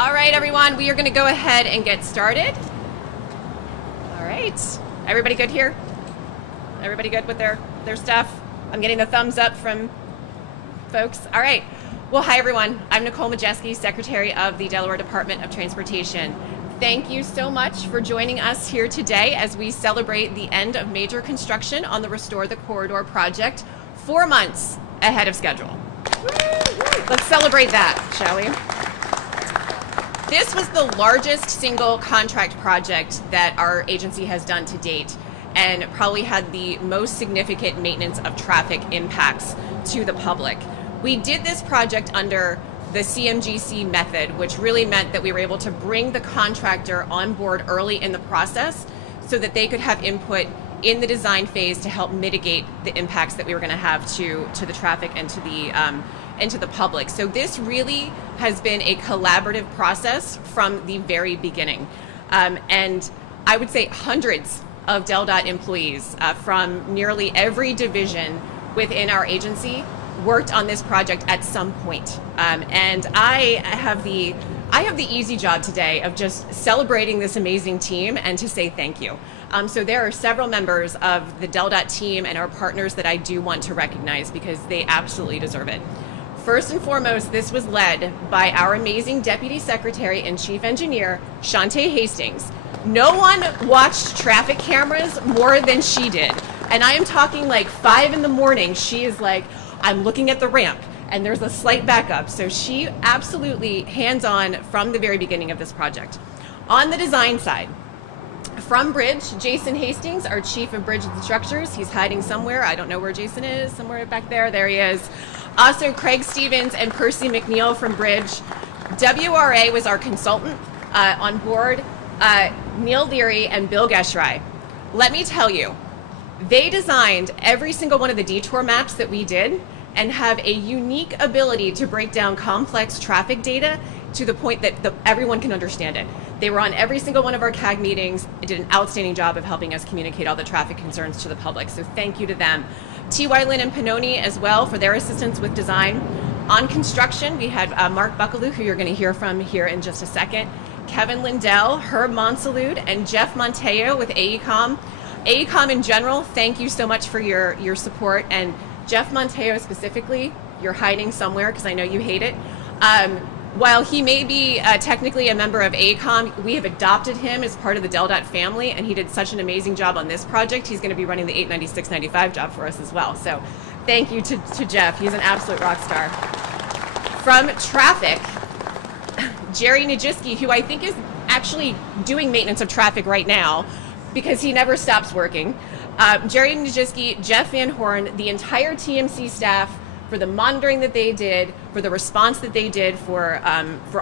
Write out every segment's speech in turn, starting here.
All right, everyone, we are going to go ahead and get started. All right. Everybody good here? Everybody good with their stuff? I'm getting the thumbs up from folks. All right. Well, hi, everyone. I'm Nicole Majeski, Secretary of the Delaware Department of Transportation. Thank you so much for joining us here today as we celebrate the end of major construction on the Restore the Corridor project 4 months ahead of schedule. Let's celebrate that, shall we? This was the largest single contract project that our agency has done to date, and probably had the most significant maintenance of traffic impacts to the public. We did this project under the CMGC method, which really meant that we were able to bring the contractor on board early in the process so that they could have input in the design phase to help mitigate the impacts that we were going to have to the traffic and to the public. So this really has been a collaborative process from the very beginning. And I would say hundreds of DelDOT employees from nearly every division within our agency worked on this project at some point. And I have the easy job today of just celebrating this amazing team and to say thank you. So there are several members of the DelDOT team and our partners that I do want to recognize because they absolutely deserve it. First and foremost, this was led by our amazing Deputy Secretary and Chief Engineer, Shantae Hastings. No one watched traffic cameras more than she did. And I am talking like 5 in the morning. She is like, I'm looking at the ramp and there's a slight backup. So she absolutely hands-on from the very beginning of this project. On the design side, from Bridge, Jason Hastings, our Chief of Bridge and Structures. He's hiding somewhere. I don't know where Jason is, somewhere back there. There he is. Also, Craig Stevens and Percy McNeil from Bridge. WRA was our consultant on board. Neil Leary and Bill Geshrai. Let me tell you, they designed every single one of the detour maps that we did and have a unique ability to break down complex traffic data to the point that everyone can understand it. They were on every single one of our CAG meetings. They did an outstanding job of helping us communicate all the traffic concerns to the public. So thank you to them. T.Y. Lin and Pannoni as well for their assistance with design. On construction, we had Mark Buckaloo, who you're going to hear from here in just a second, Kevin Lindell, Herb Monsalud, and Jeff Monteo with AECOM. AECOM in general, thank you so much for your support. And Jeff Monteo specifically, you're hiding somewhere because I know you hate it. While he may be technically a member of AECOM, we have adopted him as part of the DelDOT family, and he did such an amazing job on this project. He's going to be running the 896-95 job for us as well. So thank you to Jeff. He's an absolute rock star. From traffic, Jerry Majeski, who I think is actually doing maintenance of traffic right now because he never stops working. Jerry Majeski, Jeff Van Horn, the entire TMC staff, for the monitoring that they did, for the response that they did for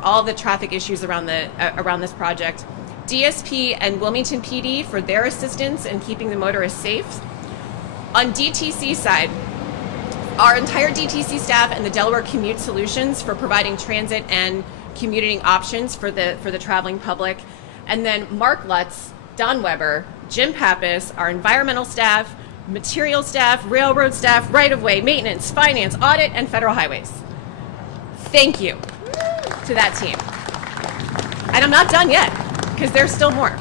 all the traffic issues around this project. DSP and Wilmington PD for their assistance in keeping the motorists safe. On DTC side, our entire DTC staff and the Delaware Commute Solutions for providing transit and commuting options for the traveling public. And then Mark Lutz, Don Weber, Jim Pappas, our environmental staff, material staff, railroad staff, right-of-way, maintenance, finance, audit, and federal highways. Thank you to that team. And I'm not done yet, because there's still more.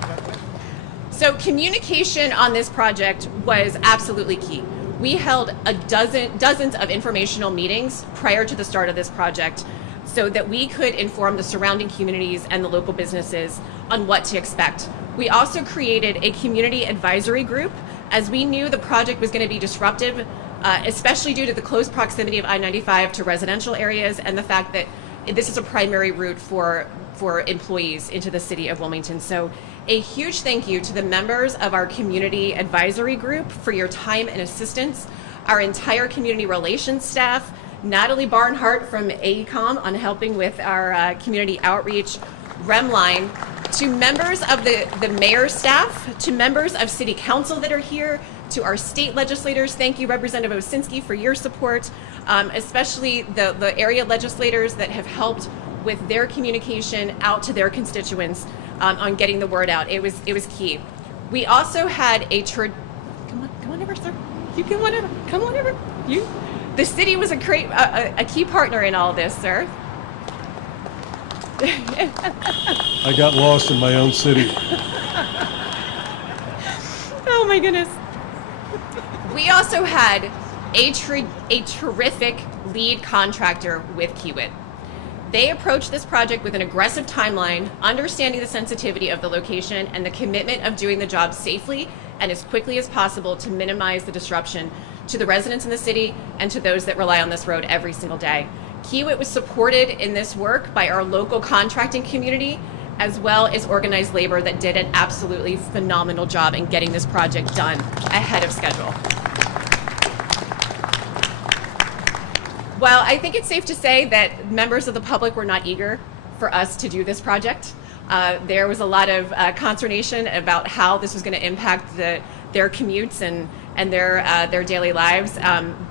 So communication on this project was absolutely key. We held dozens of informational meetings prior to the start of this project so that we could inform the surrounding communities and the local businesses on what to expect. We also created a community advisory group as we knew the project was going to be disruptive, especially due to the close proximity of I-95 to residential areas and the fact that this is a primary route for employees into the city of Wilmington. So a huge thank you to the members of our community advisory group for your time and assistance, our entire community relations staff, Natalie Barnhart from AECOM on helping with our community outreach, Remline, to members of the mayor's staff, to members of city council that are here, to our state legislators. Thank you, Representative Osinski, for your support, especially the area legislators that have helped with their communication out to their constituents on getting the word out. It was key. We also had come on over, sir. You come on over. Come on over. The city was a key partner in all of this, sir. I got lost in my own city. Oh my goodness. We also had a terrific lead contractor with Kiewit. They approached this project with an aggressive timeline, understanding the sensitivity of the location and the commitment of doing the job safely and as quickly as possible to minimize the disruption to the residents in the city and to those that rely on this road every single day. Kiewit was supported in this work by our local contracting community, as well as organized labor that did an absolutely phenomenal job in getting this project done ahead of schedule. Well, I think it's safe to say that members of the public were not eager for us to do this project. There was a lot of consternation about how this was going to impact their commutes and their daily lives.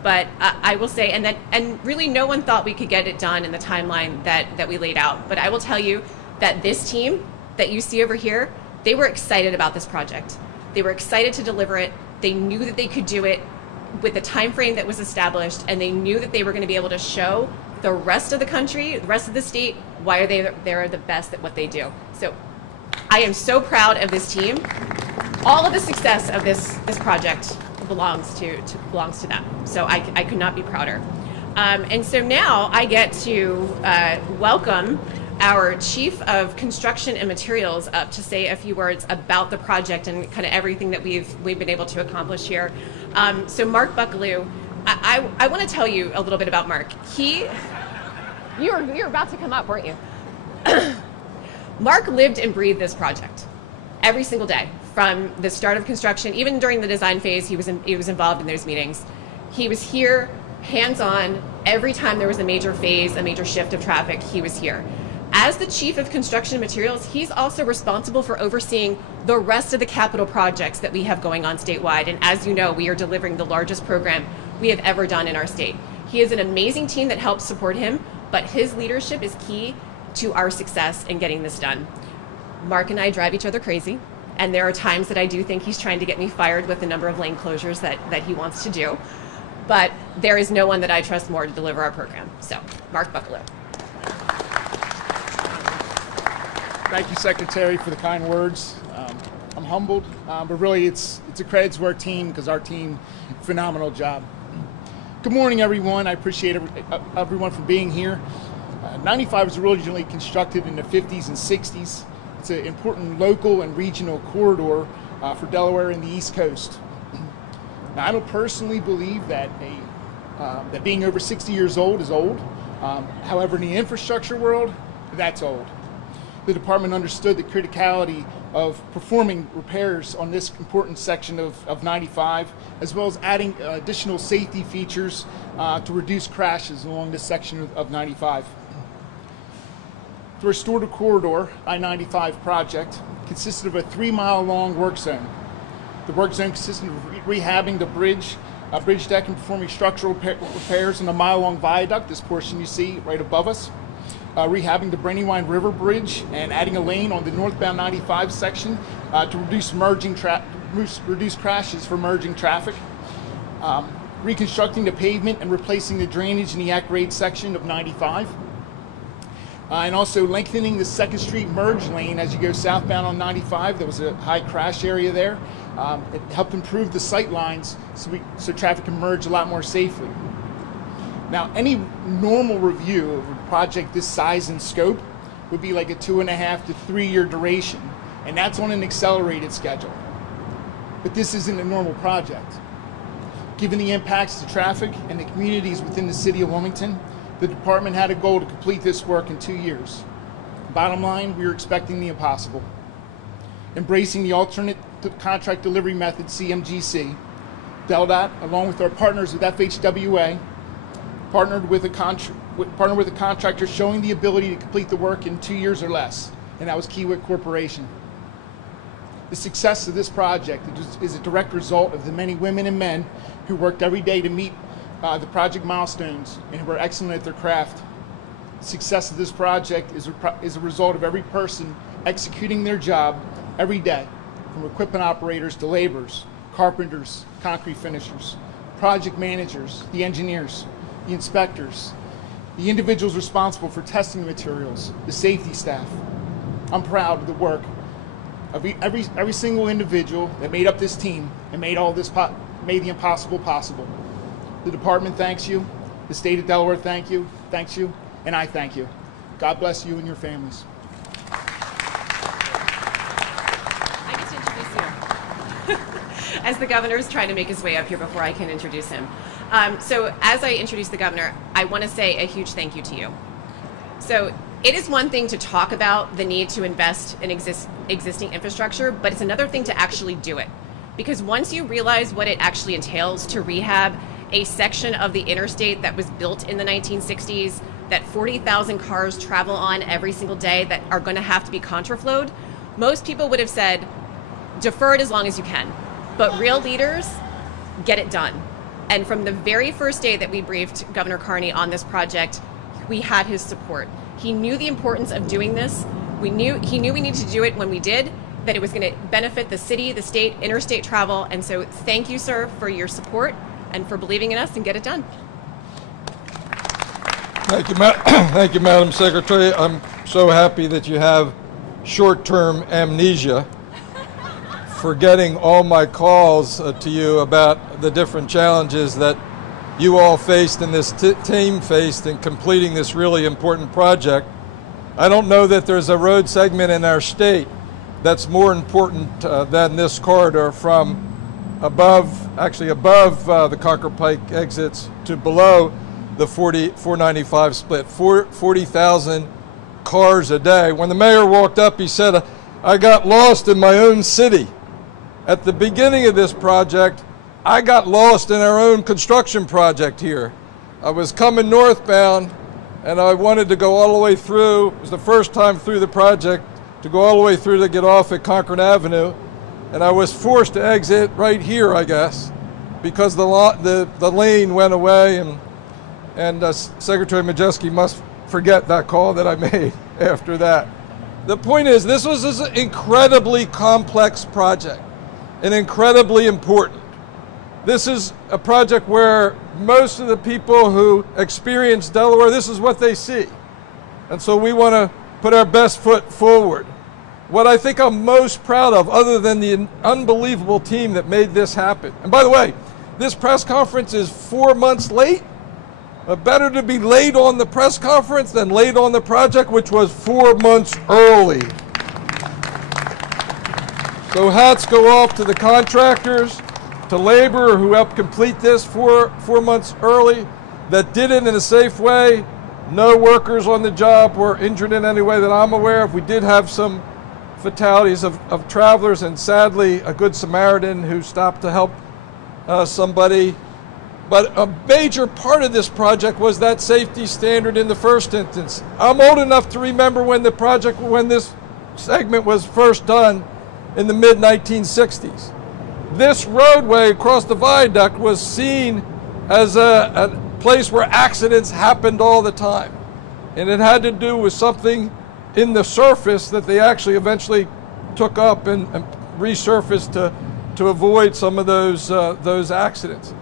But I will say, and really no one thought we could get it done in the timeline that we laid out. But I will tell you that this team that you see over here, they were excited about this project. They were excited to deliver it. They knew that they could do it with the time frame that was established, and they knew that they were going to be able to show the rest of the country, the rest of the state, why they're the best at what they do. So I am so proud of this team. All of the success of this project belongs to them. So I could not be prouder. And so now I get to welcome our Chief of Construction and Materials up to say a few words about the project and kind of everything that we've been able to accomplish here. So Mark Buckaloo, I want to tell you a little bit about Mark. You were about to come up, weren't you? Mark lived and breathed this project every single day from the start of construction. Even during the design phase, he was involved in those meetings. He was here, hands-on. Every time there was a major phase, a major shift of traffic, he was here. As the Chief of Construction Materials, he's also responsible for overseeing the rest of the capital projects that we have going on statewide. And as you know, we are delivering the largest program we have ever done in our state. He has an amazing team that helps support him, but his leadership is key to our success in getting this done. Mark and I drive each other crazy, and there are times that I do think he's trying to get me fired with the number of lane closures that he wants to do. But there is no one that I trust more to deliver our program. So, Mark Buckaloo. Thank you, Secretary, for the kind words. I'm humbled, but really it's a credit to our team, because our team, phenomenal job. Good morning, everyone. I appreciate everyone for being here. 95 was originally constructed in the 50s and 60s. It's an important local and regional corridor for Delaware and the East Coast. Now, I don't personally believe that that being over 60 years old is old. However, in the infrastructure world, that's old. The department understood the criticality of performing repairs on this important section of 95, as well as adding additional safety features to reduce crashes along this section of 95. To restore the corridor, I-95 project consisted of a 3-mile-long work zone. The work zone consisted of rehabbing the bridge deck and performing structural repairs on a mile-long viaduct, this portion you see right above us. Rehabbing the Brandywine River Bridge and adding a lane on the northbound 95 section to reduce crashes for merging traffic. Reconstructing the pavement and replacing the drainage in the at-grade section of 95. And also lengthening the 2nd Street merge lane as you go southbound on 95. There was a high crash area there. It helped improve the sight lines so traffic can merge a lot more safely. Now, any normal review of a project this size and scope would be like a 2.5 to 3 year duration, and that's on an accelerated schedule. But this isn't a normal project. Given the impacts to traffic and the communities within the City of Wilmington, the department had a goal to complete this work in 2 years. Bottom line, we were expecting the impossible. Embracing the alternate contract delivery method, CMGC, DELDOT, along with our partners with FHWA, partnered with a contractor showing the ability to complete the work in 2 years or less, and that was Kiewit Corporation. The success of this project is a direct result of the many women and men who worked every day to meet the project milestones and who were excellent at their craft. The success of this project is a result of every person executing their job every day, from equipment operators to laborers, carpenters, concrete finishers, project managers, the engineers, the inspectors, the individuals responsible for testing the materials, the safety staff. I'm proud of the work of every single individual that made up this team and made all this made the impossible possible. The department thanks you. The state of Delaware thanks you, and I thank you. God bless you and your families. I get to introduce you. As the governor is trying to make his way up here before I can introduce him. So as I introduce the governor, I want to say a huge thank you to you. So it is one thing to talk about the need to invest in existing infrastructure, but it's another thing to actually do it. Because once you realize what it actually entails to rehab a section of the interstate that was built in the 1960s, that 40,000 cars travel on every single day that are going to have to be contraflowed, most people would have said, defer it as long as you can. But real leaders get it done. And from the very first day that we briefed Governor Carney on this project, we had his support. He knew the importance of doing this. He knew we needed to do it when we did, that it was going to benefit the city, the state, interstate travel. And so thank you, sir, for your support and for believing in us and get it done. Thank you, thank you, Madam Secretary. I'm so happy that you have short-term amnesia, forgetting all my calls to you about the different challenges that you all faced and this team faced in completing this really important project. I don't know that there's a road segment in our state that's more important than this corridor from above the Concord Pike exits to below the 495 split, 40,000 cars a day. When the mayor walked up, he said, I got lost in my own city. At the beginning of this project, I got lost in our own construction project here. I was coming northbound and I wanted to go all the way through. It was the first time through the project to go all the way through to get off at Concord Avenue. And I was forced to exit right here, I guess, because the lane went away, and Secretary Majeski must forget that call that I made after that. The point is, this was an incredibly complex project and incredibly important. This is a project where most of the people who experience Delaware, this is what they see. And so we want to put our best foot forward. What I think I'm most proud of, other than the unbelievable team that made this happen. And by the way, this press conference is 4 months late. Better to be late on the press conference than late on the project, which was 4 months early. So hats go off to the contractors, to labor who helped complete this 4 months early, that did it in a safe way. No workers on the job were injured in any way that I'm aware of. We did have some fatalities of travelers, and sadly a good Samaritan who stopped to help somebody. But a major part of this project was that safety standard in the first instance. I'm old enough to remember when this segment was first done in the mid-1960s. This roadway across the viaduct was seen as a place where accidents happened all the time. And it had to do with something in the surface that they actually eventually took up and resurfaced to avoid some of those accidents.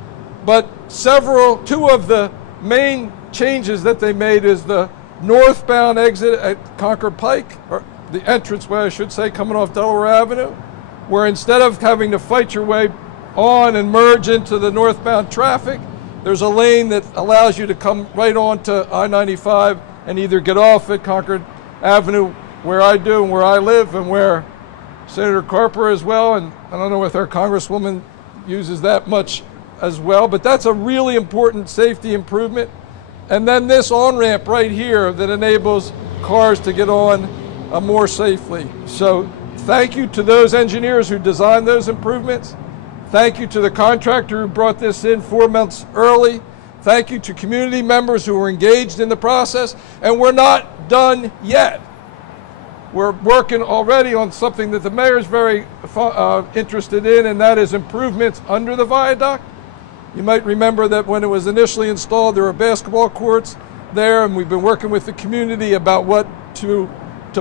But two of the main changes that they made is the northbound exit at Concord Pike, or the entranceway, I should say, coming off Delaware Avenue, where instead of having to fight your way on and merge into the northbound traffic, there's a lane that allows you to come right on to I-95 and either get off at Concord Avenue, where I do and where I live and where Senator Carper as well, and I don't know if our Congresswoman uses that much as well, but that's a really important safety improvement. And then this on-ramp right here that enables cars to get on more safely. So thank you to those engineers who designed those improvements. Thank you to the contractor who brought this in 4 months early. Thank you to community members who were engaged in the process. And we're not done yet. We're working already on something that the mayor is very interested in, and that is improvements under the viaduct. You might remember that when it was initially installed, there were basketball courts there, and we've been working with the community about what to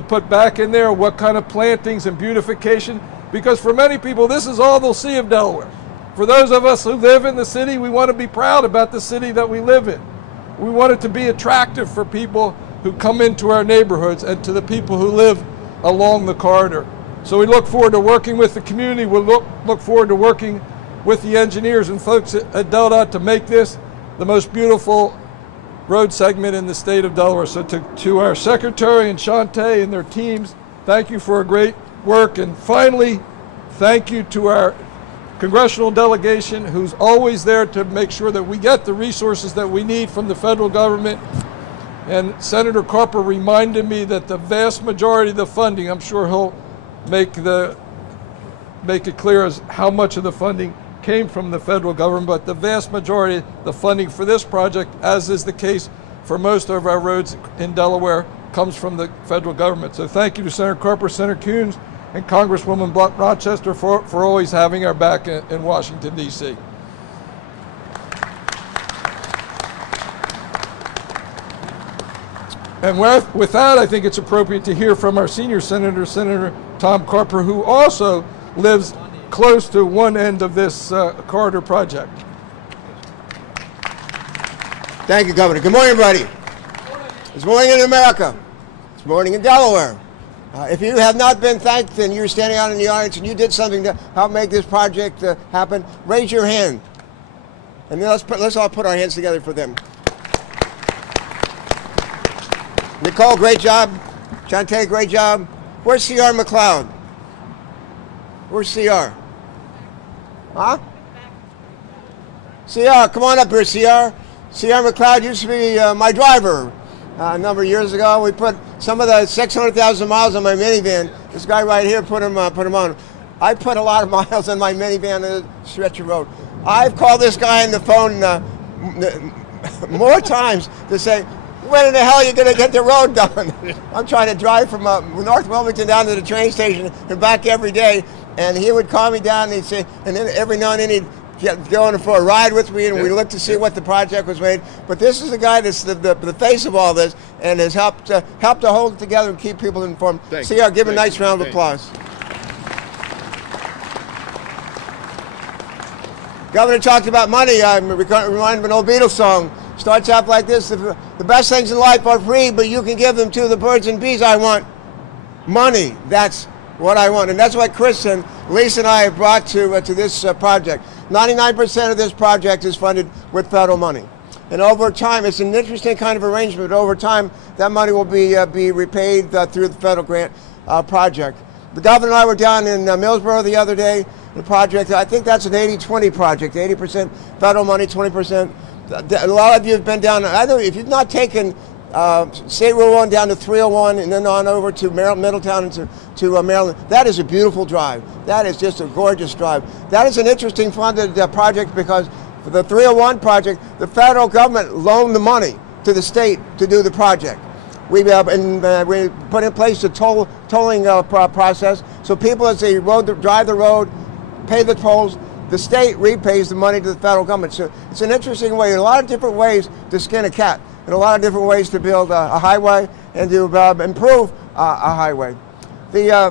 put back in there, what kind of plantings and beautification, because for many people, this is all they'll see of Delaware. For those of us who live in the city, we want to be proud about the city that we live in. We want it to be attractive for people who come into our neighborhoods and to the people who live along the corridor. So we look forward to working with the community. We look forward to working with the engineers and folks at DelDOT to make this the most beautiful road segment in the state of Delaware. So to our secretary and Shantae and their teams, thank you for a great work. And finally, thank you to our congressional delegation who's always there to make sure that we get the resources that we need from the federal government. And Senator Carper reminded me that the vast majority of the funding, I'm sure he'll make it clear as how much of the funding came from the federal government, but the vast majority of the funding for this project, as is the case for most of our roads in Delaware, comes from the federal government. So thank you to Senator Carper, Senator Coons, and Congresswoman Rochester for always having our back in Washington, D.C. And with that, I think it's appropriate to hear from our senior senator, Senator Tom Carper, who also lives close to one end of this corridor project. Thank you, Governor. Good morning, everybody. It's morning in America. It's morning in Delaware. If you have not been thanked and you're standing out in the audience and you did something to help make this project happen, raise your hand. And then let's all put our hands together for them. Nicole, great job. Shantae, great job. Where's C.R. McLeod? Where's C.R.? Huh? C.R., come on up here, C.R. C.R. McLeod used to be my driver a number of years ago. We put some of the 600,000 miles on my minivan. This guy right here put him on. I put a lot of miles on my minivan on a stretch of road. I've called this guy on the phone more times to say, when in the hell are you going to get the road done? I'm trying to drive from North Wilmington down to the train station and back every day, and he would call me down and he'd say, and then every now and then he'd go on for a ride with me, and we look to see what the project was made. But this is the guy that's the face of all this and has helped to hold it together and keep people informed. C.R., give a nice round of applause. Governor talked about money. I'm reminded of an old Beatles song. Starts out like this: the best things in life are free, but you can give them to the birds and bees. I want money. That's what I want. And that's what Chris and Lisa and I have brought to this project. 99% of this project is funded with federal money. And over time, it's an interesting kind of arrangement. Over time, that money will be repaid through the federal grant project. The governor and I were down in Millsboro the other day. The project, I think that's an 80-20 project. 80% federal money, 20%. A lot of you have been down. I know if you've not taken State Route 1 down to 301 and then on over to Middletown and to Maryland, that is a beautiful drive. That is just a gorgeous drive. That is an interesting funded project because for the 301 project, the federal government loaned the money to the state to do the project. We put in place a tolling process, so people as they drive the road, pay the tolls, the state repays the money to the federal government. So it's an interesting way, a lot of different ways to skin a cat, and a lot of different ways to build a highway and to improve a highway. I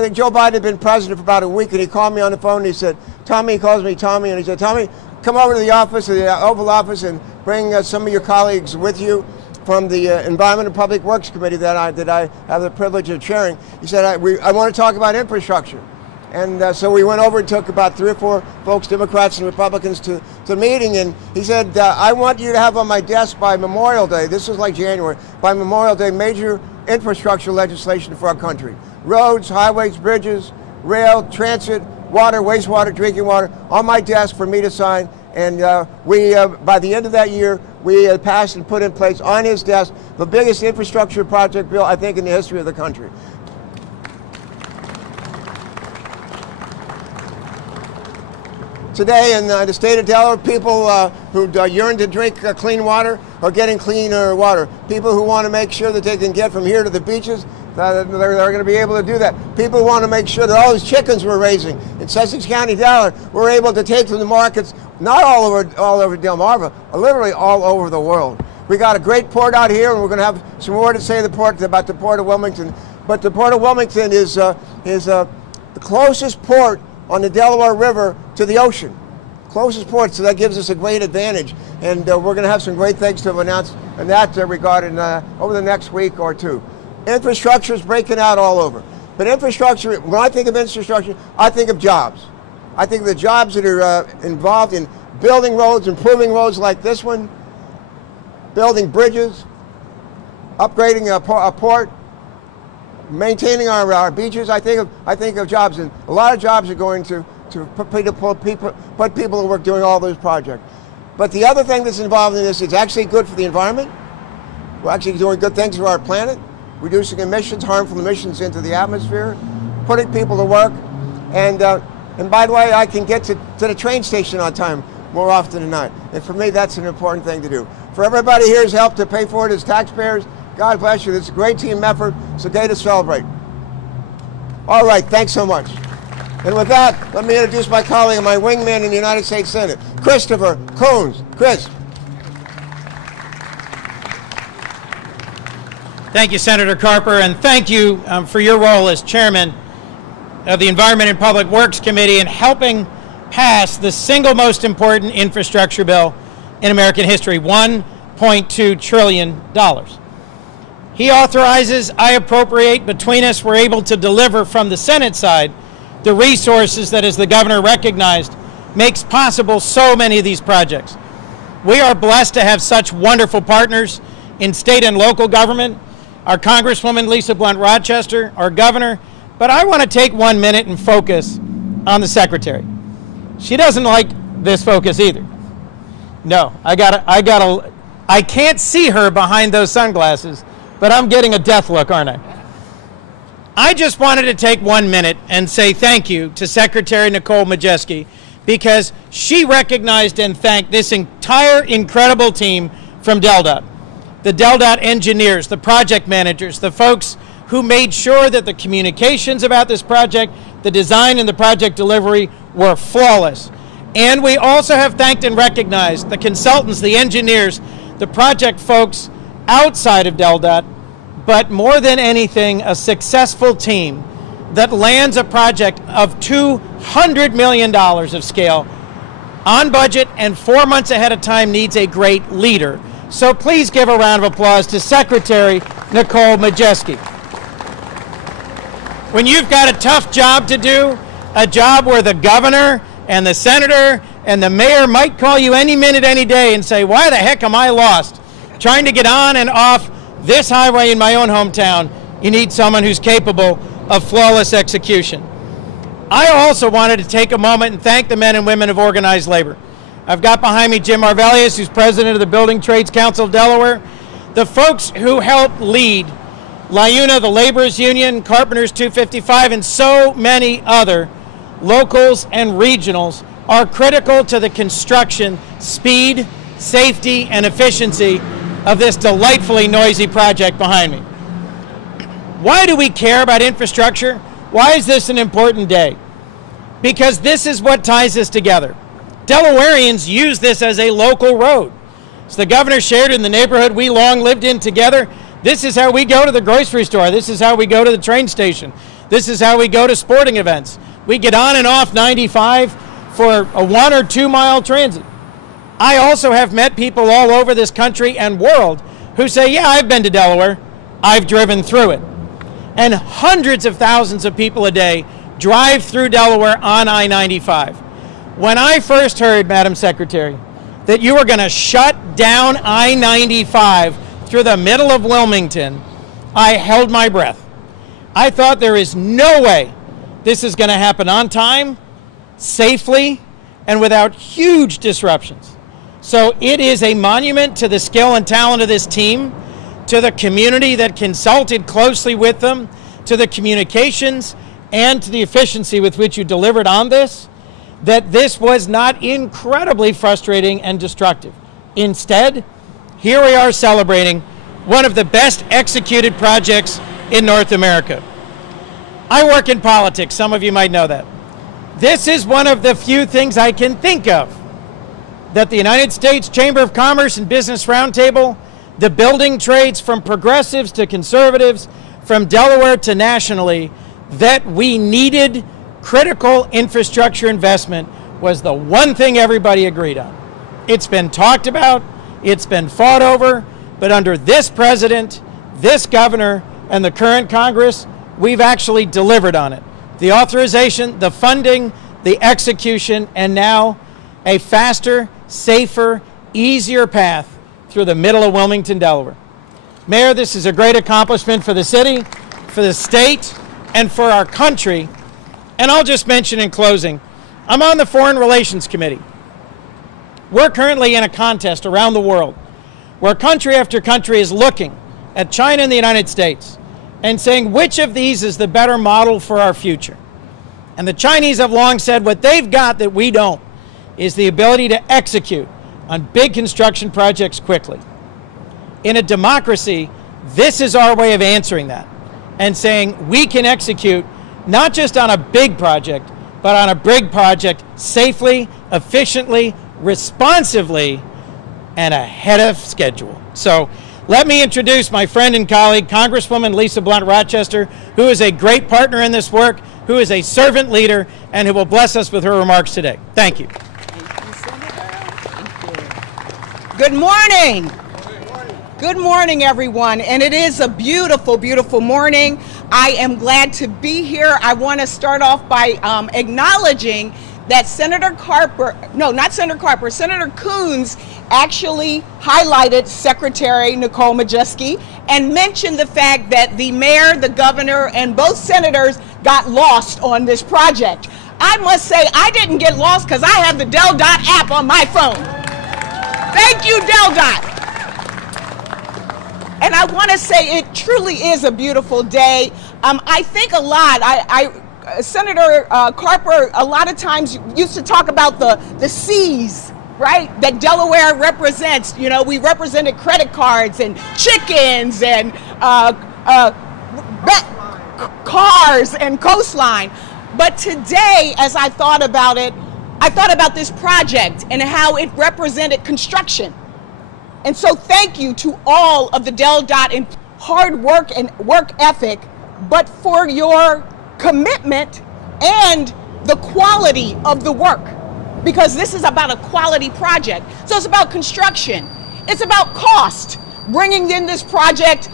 think Joe Biden had been president for about a week, and he called me on the phone and he said, Tommy, he calls me Tommy, and he said, Tommy, come over to the office, the Oval Office, and bring some of your colleagues with you from the Environment and Public Works Committee that I have the privilege of chairing. He said, I want to talk about infrastructure. And so we went over and took about 3 or 4 folks, Democrats and Republicans, to the meeting. And he said, I want you to have on my desk by Memorial Day, this was like January, by Memorial Day, major infrastructure legislation for our country. Roads, highways, bridges, rail, transit, water, wastewater, drinking water, on my desk for me to sign. And by the end of that year, we passed and put in place on his desk the biggest infrastructure project bill, I think, in the history of the country. Today in the state of Delaware, people who yearn to drink clean water are getting cleaner water. People who want to make sure that they can get from here to the beaches, they're going to be able to do that. People who want to make sure that all those chickens we're raising in Sussex County, Delaware, we're able to take to the markets, not all over Delmarva, literally all over the world. We got a great port out here, and we're going to have some more to say about the Port of Wilmington. But the Port of Wilmington is the closest port on the Delaware River to the ocean. closest port, so that gives us a great advantage. And we're going to have some great things to announce in that regard over the next week or two. Infrastructure is breaking out all over. But infrastructure, when I think of infrastructure, I think of jobs. I think of the jobs that are involved in building roads, improving roads like this one, building bridges, upgrading a port, maintaining our beaches. I think of jobs, and a lot of jobs are going to put people to work doing all those projects. But the other thing that's involved in this is actually good for the environment. We're actually doing good things for our planet, reducing emissions, harmful emissions into the atmosphere, putting people to work, and by the way, I can get to the train station on time more often than not. And for me, that's an important thing to do. For everybody here's helped to pay for it as taxpayers, God bless you. It's a great team effort. It's a day to celebrate. All right, thanks so much. And with that, let me introduce my colleague and my wingman in the United States Senate, Christopher Coons. Chris. Thank you, Senator Carper, and thank you for your role as chairman of the Environment and Public Works Committee in helping pass the single most important infrastructure bill in American history, $1.2 trillion. He authorizes, I appropriate. Between us, we're able to deliver from the Senate side the resources that, as the governor recognized, makes possible so many of these projects. We are blessed to have such wonderful partners in state and local government, our Congresswoman Lisa Blunt Rochester, our governor, but I want to take 1 minute and focus on the secretary. She doesn't like this focus either. No, I can't see her behind those sunglasses, but I'm getting a death look, aren't I? I just wanted to take 1 minute and say thank you to Secretary Nicole Majeski, because she recognized and thanked this entire incredible team from DelDOT. The DelDOT engineers, the project managers, the folks who made sure that the communications about this project, the design and the project delivery were flawless. And we also have thanked and recognized the consultants, the engineers, the project folks outside of DelDOT, but more than anything, a successful team that lands a project of $200 million of scale on budget and 4 months ahead of time needs a great leader. So please give a round of applause to Secretary Nicole Majeski. When you've got a tough job to do, a job where the governor and the senator and the mayor might call you any minute, any day and say, why the heck am I lost? Trying to get on and off this highway in my own hometown, you need someone who's capable of flawless execution. I also wanted to take a moment and thank the men and women of organized labor. I've got behind me Jim Marvellius, who's president of the Building Trades Council of Delaware. The folks who helped lead LIUNA, the Laborers Union, Carpenters 255, and so many other locals and regionals are critical to the construction, speed, safety, and efficiency of this delightfully noisy project behind me. Why do we care about infrastructure? Why is this an important day? Because this is what ties us together. Delawareans use this as a local road. As the governor shared in the neighborhood we long lived in together, this is how we go to the grocery store. This is how we go to the train station. This is how we go to sporting events. We get on and off 95 for a 1 or 2 mile transit. I also have met people all over this country and world who say, yeah, I've been to Delaware. I've driven through it. And hundreds of thousands of people a day drive through Delaware on I-95. When I first heard, Madam Secretary, that you were going to shut down I-95 through the middle of Wilmington, I held my breath. I thought there is no way this is going to happen on time, safely, and without huge disruptions. So it is a monument to the skill and talent of this team, to the community that consulted closely with them, to the communications, and to the efficiency with which you delivered on this, that this was not incredibly frustrating and destructive. Instead, here we are celebrating one of the best executed projects in North America. I work in politics, some of you might know that. This is one of the few things I can think of that the United States Chamber of Commerce and Business Roundtable, the building trades from progressives to conservatives, from Delaware to nationally, that we needed critical infrastructure investment was the one thing everybody agreed on. It's been talked about, it's been fought over, but under this president, this governor, and the current Congress, we've actually delivered on it. The authorization, the funding, the execution, and now a faster, safer, easier path through the middle of Wilmington, Delaware. Mayor, this is a great accomplishment for the city, for the state, and for our country. And I'll just mention in closing, I'm on the Foreign Relations Committee. We're currently in a contest around the world where country after country is looking at China and the United States and saying which of these is the better model for our future. And the Chinese have long said what they've got that we don't is the ability to execute on big construction projects quickly. In a democracy, this is our way of answering that and saying we can execute not just on a big project, but on a big project safely, efficiently, responsively, and ahead of schedule. So let me introduce my friend and colleague, Congresswoman Lisa Blunt Rochester, who is a great partner in this work, who is a servant leader, and who will bless us with her remarks today. Thank you. Good morning. Good morning, everyone. And it is a beautiful, beautiful morning. I am glad to be here. I want to start off by acknowledging that Senator Coons actually highlighted Secretary Nicole Majeski and mentioned the fact that the mayor, the governor, and both senators got lost on this project. I must say I didn't get lost because I have the Del Dot app on my phone. Thank you, Del Dot. And I want to say it truly is a beautiful day. I think a lot, Senator Carper a lot of times used to talk about the C's, right, that Delaware represents. You know, we represented credit cards and chickens and cars and coastline. But today, as I thought about it, I thought about this project and how it represented construction. And so thank you to all of the Del Dot and hard work and work ethic, but for your commitment and the quality of the work, because this is about a quality project. So it's about construction. It's about cost, bringing in this project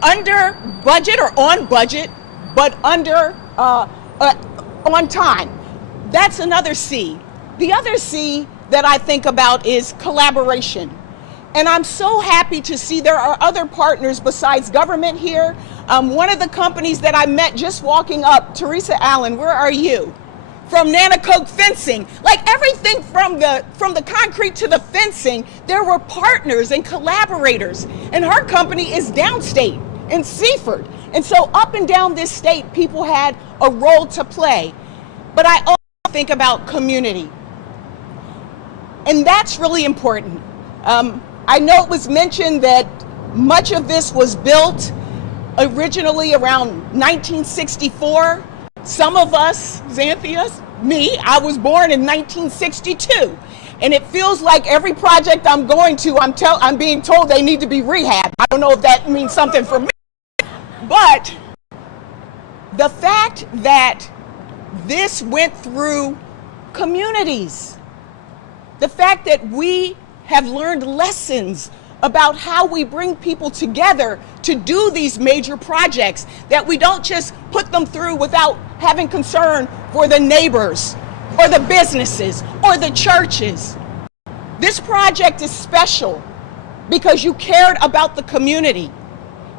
under budget or on budget, but under on time. That's another C. The other C that I think about is collaboration. And I'm so happy to see there are other partners besides government here. One of the companies that I met just walking up, Teresa Allen, where are you? From Nanacoke Fencing. Like everything from the concrete to the fencing, there were partners and collaborators. And her company is downstate in Seaford. And so up and down this state, people had a role to play. But I also think about community. And that's really important. I know it was mentioned that much of this was built originally around 1964. Some of us, Xanthia, me, I was born in 1962. And it feels like every project I'm going to, I'm being told they need to be rehabbed. I don't know if that means something for me. But the fact that this went through communities, the fact that we have learned lessons about how we bring people together to do these major projects, that we don't just put them through without having concern for the neighbors or the businesses or the churches. This project is special because you cared about the community,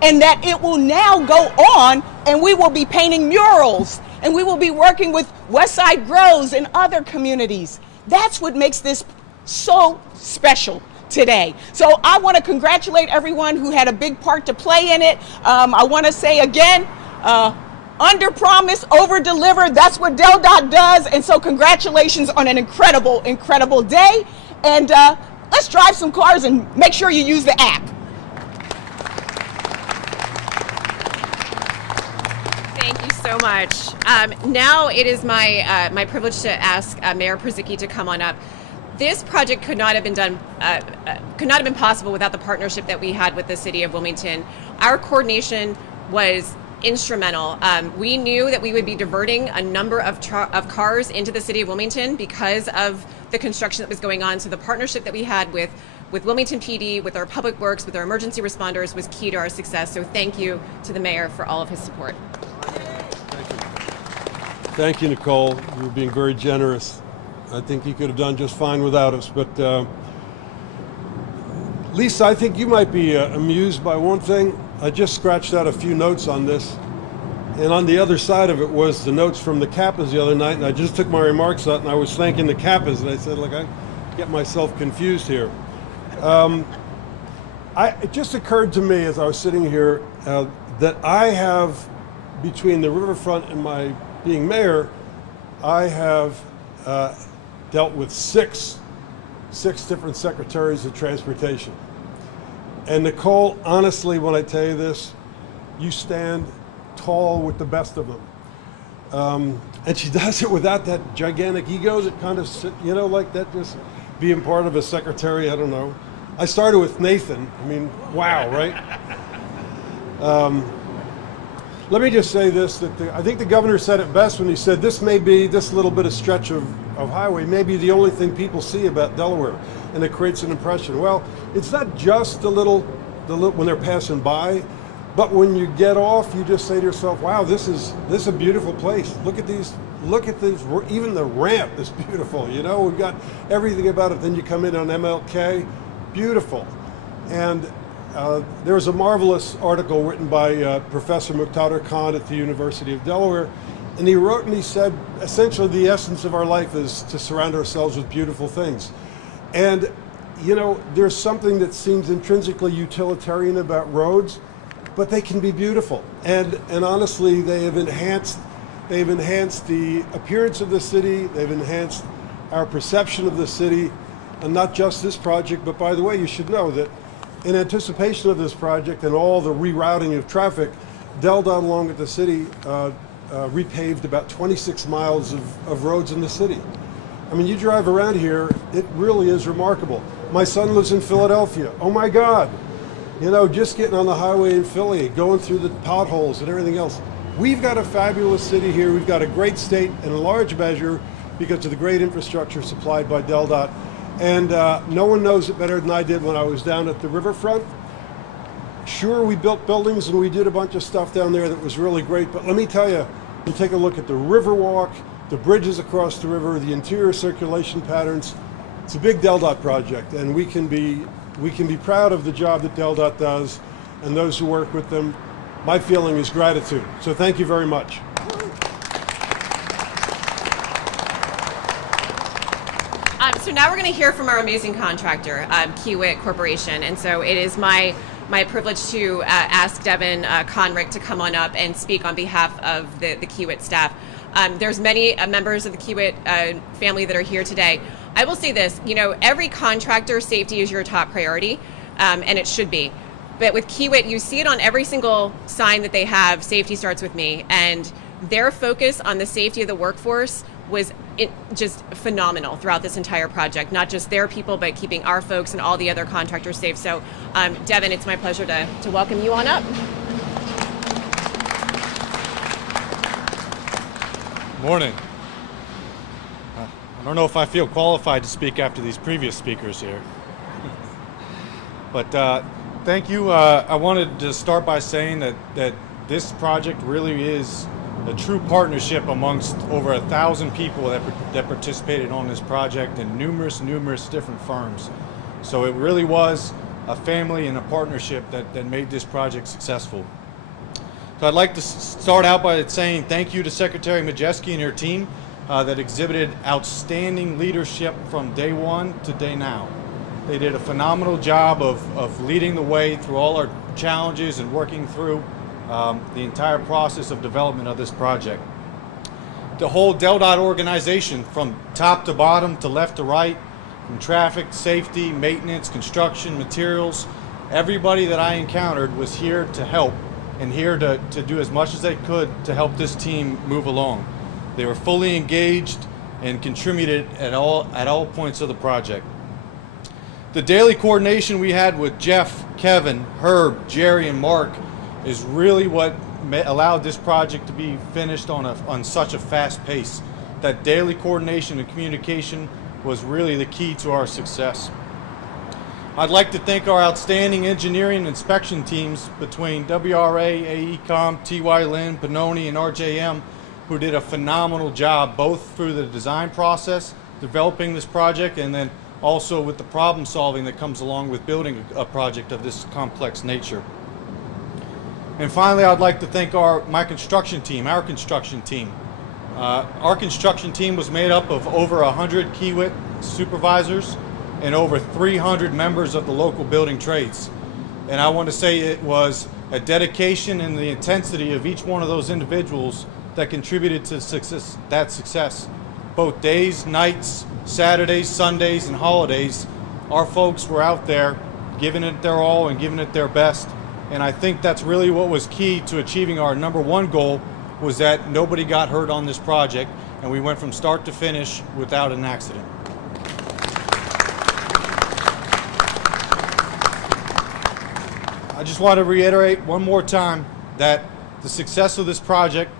and that it will now go on and we will be painting murals and we will be working with Westside Grows and other communities. That's what makes this so special today. So I want to congratulate everyone who had a big part to play in it. I want to say again, under promise, over deliver. That's what Del Dot does. And so congratulations on an incredible, incredible day. And let's drive some cars and make sure you use the app. Thank you so much. Now it is my privilege to ask Mayor Przicki to come on up. This project could not have been possible without the partnership that we had with the City of Wilmington. Our coordination was instrumental. We knew that we would be diverting a number of cars into the city of Wilmington because of the construction that was going on. So the partnership that we had with Wilmington PD, with our public works, with our emergency responders was key to our success. So thank you to the mayor for all of his support. Thank you, Nicole. You're being very generous. I think you could have done just fine without us. But Lisa, I think you might be amused by one thing. I just scratched out a few notes on this. And on the other side of it was the notes from the Kappas the other night. And I just took my remarks out and I was thanking the Kappas. And I said, look, I get myself confused here. It just occurred to me as I was sitting here that I have, between the riverfront and my being mayor, I have dealt with six different secretaries of transportation. And Nicole, honestly, when I tell you this, you stand tall with the best of them. And she does it without that gigantic ego that kind of, like that, just being part of a secretary, I don't know. I started with Nathan. I mean, wow, right? Let me just say this, that I think the governor said it best when he said this little bit of stretch of highway may be the only thing people see about Delaware, and it creates an impression. Well, it's not just the little when they're passing by, but when you get off, you just say to yourself, wow, this is a beautiful place. Look at these, even the ramp is beautiful, we've got everything about it. Then you come in on MLK, beautiful. And there was a marvelous article written by Professor Muqtada Khan at the University of Delaware, and he wrote and he said, essentially the essence of our life is to surround ourselves with beautiful things. And, there's something that seems intrinsically utilitarian about roads, but they can be beautiful. And honestly, they've enhanced the appearance of the city, they've enhanced our perception of the city, and not just this project, but by the way, you should know that in anticipation of this project and all the rerouting of traffic, DelDOT along with the city repaved about 26 miles of roads in the city. I mean, you drive around here, it really is remarkable. My son lives in Philadelphia. Oh my God. Just getting on the highway in Philly, going through the potholes and everything else. We've got a fabulous city here. We've got a great state in a large measure because of the great infrastructure supplied by DelDOT. And no one knows it better than I did when I was down at the riverfront. Sure, we built buildings and we did a bunch of stuff down there that was really great, but let me tell you, you take a look at the Riverwalk, the bridges across the river, the interior circulation patterns. It's a big DelDOT project, and we can be proud of the job that DelDOT does and those who work with them. My feeling is gratitude. So thank you very much. So now we're going to hear from our amazing contractor, Kiewit Corporation. And so it is my privilege to ask Devin Conrick to come on up and speak on behalf of the Kiewit staff. There's many members of the Kiewit family that are here today. I will say this, every contractor, safety is your top priority, and it should be. But with Kiewit, you see it on every single sign that they have, safety starts with me, and their focus on the safety of the workforce was just phenomenal throughout this entire project, not just their people, but keeping our folks and all the other contractors safe. So, Devin, it's my pleasure to welcome you on up. Morning. I don't know if I feel qualified to speak after these previous speakers here. But thank you. I wanted to start by saying that this project really is a true partnership amongst over 1,000 people that participated on this project and numerous different firms. So it really was a family and a partnership that made this project successful. So I'd like to start out by saying thank you to Secretary Majeski and her team that exhibited outstanding leadership from day one to day now. They did a phenomenal job of leading the way through all our challenges and working through the entire process of development of this project. The whole DelDOT organization, from top to bottom, to left to right, from traffic, safety, maintenance, construction, materials, everybody that I encountered was here to help and here to do as much as they could to help this team move along. They were fully engaged and contributed at all points of the project. The daily coordination we had with Jeff, Kevin, Herb, Jerry, and Mark is really what allowed this project to be finished on such a fast pace. That daily coordination and communication was really the key to our success. I'd like to thank our outstanding engineering and inspection teams between WRA, AECOM, TY Lin, Benoni, and RJM, who did a phenomenal job both through the design process, developing this project, and then also with the problem solving that comes along with building a project of this complex nature. And finally, I'd like to thank our construction team. Our construction team was made up of over 100 Kiewit supervisors and over 300 members of the local building trades. And I want to say it was a dedication and the intensity of each one of those individuals that contributed to that success. Both days, nights, Saturdays, Sundays, and holidays, our folks were out there giving it their all and giving it their best. And I think that's really what was key to achieving our #1 goal, was that nobody got hurt on this project, and we went from start to finish without an accident. I just want to reiterate one more time that the success of this project,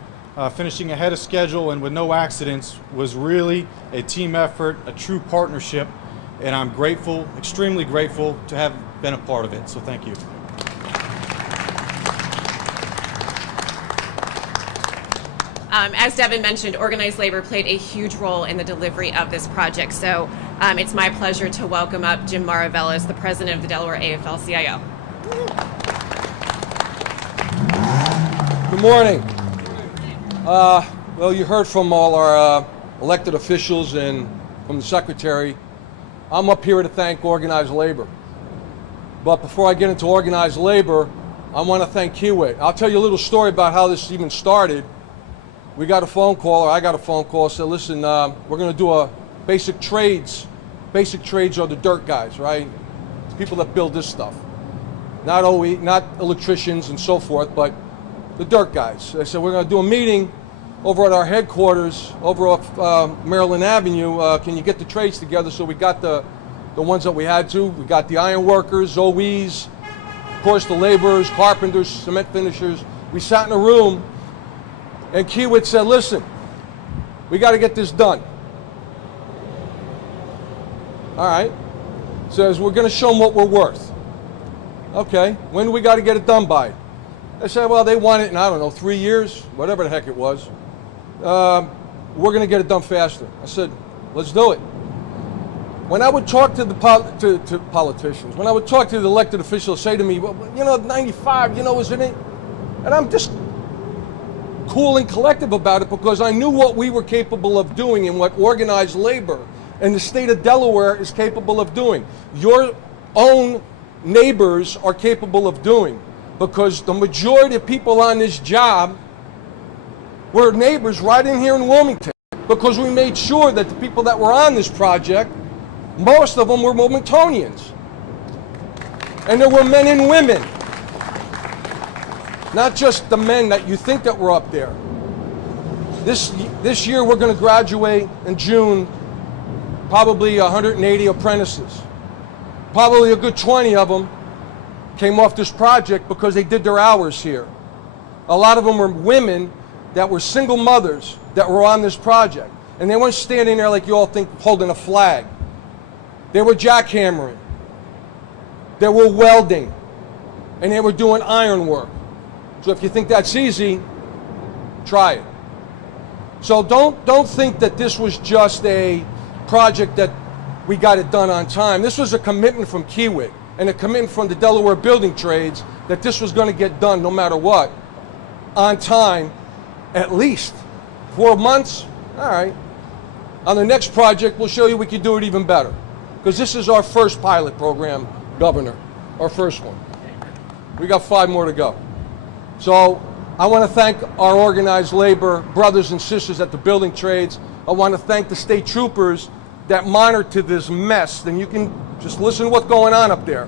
finishing ahead of schedule and with no accidents, was really a team effort, a true partnership, and I'm grateful, extremely grateful to have been a part of it. So thank you. As Devin mentioned, organized labor played a huge role in the delivery of this project. So it's my pleasure to welcome up Jim Maravellis, the president of the Delaware AFL-CIO. Good morning. Well, you heard from all our elected officials and from the secretary. I'm up here to thank organized labor. But before I get into organized labor, I want to thank Kiewit. I'll tell you a little story about how this even started. We got a phone call, or I got a phone call, said, listen, we're going to do a basic trades. Basic trades are the dirt guys, right? It's people that build this stuff. Not electricians and so forth, but the dirt guys. They said, we're going to do a meeting over at our headquarters, over off Maryland Avenue. Can you get the trades together? So we got the ones that we had to. We got the iron workers, OEs, of course the laborers, carpenters, cement finishers. We sat in a room, and Kiewit said, listen, we got to get this done. All right. Says, we're going to show them what we're worth. Okay. When do we got to get it done by? They said, well, they want it in, I don't know, 3 years, whatever the heck it was. We're going to get it done faster. I said, let's do it. When I would talk to the to politicians, when I would talk to the elected officials, say to me, well, you know, 95, you know, isn't it? And I'm just cool and collective about it because I knew what we were capable of doing and what organized labor and the state of Delaware is capable of doing. Your own neighbors are capable of doing, because the majority of people on this job were neighbors right in here in Wilmington, because we made sure that the people that were on this project, most of them were Wilmingtonians. And there were men and women, not just the men that you think that were up there. This year we're going to graduate in June, probably 180 apprentices. Probably a good 20 of them came off this project because they did their hours here. A lot of them were women that were single mothers that were on this project. And they weren't standing there like you all think, holding a flag. They were jackhammering. They were welding. And they were doing iron work. So if you think that's easy, try it. So don't think that this was just a project that we got it done on time. This was a commitment from Kiewit and a commitment from the Delaware building trades that this was going to get done no matter what, on time, at least 4 months. All right. On the next project, we'll show you we can do it even better, because this is our first pilot program, Governor, our first one. We got 5 more to go. So I want to thank our organized labor brothers and sisters at the building trades. I want to thank the state troopers that monitor this mess. And you can just listen to what's going on up there.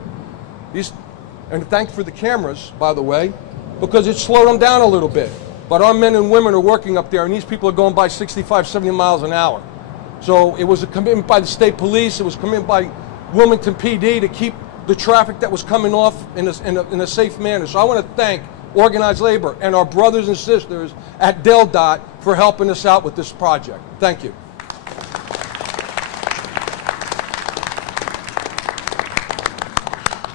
And thanks for the cameras, by the way, because it slowed them down a little bit. But our men and women are working up there, and these people are going by 65, 70 miles an hour. So it was a commitment by the state police. It was a commitment by Wilmington PD to keep the traffic that was coming off in a safe manner. So I want to thank organized labor, and our brothers and sisters at DelDOT for helping us out with this project. Thank you.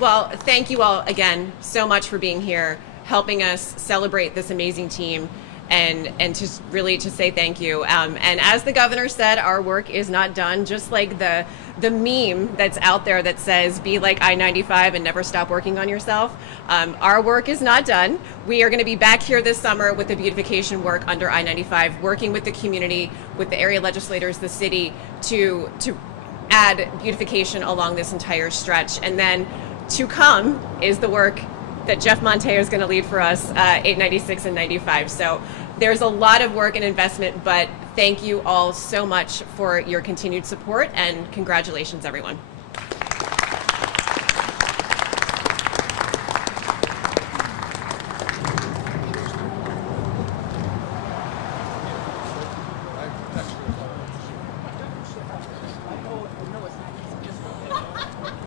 Well, thank you all again so much for being here, helping us celebrate this amazing team, and just really to say thank you. And as the governor said, our work is not done. Just like the meme that's out there that says, "Be like I-95 and never stop working on yourself." Our work is not done. We are going to be back here this summer with the beautification work under I-95, working with the community, with the area legislators, the city, to add beautification along this entire stretch. And then to come is the work that Jeff Monteo is going to lead for us, 896 and 95. So there's a lot of work and investment, but thank you all so much for your continued support, and congratulations, everyone.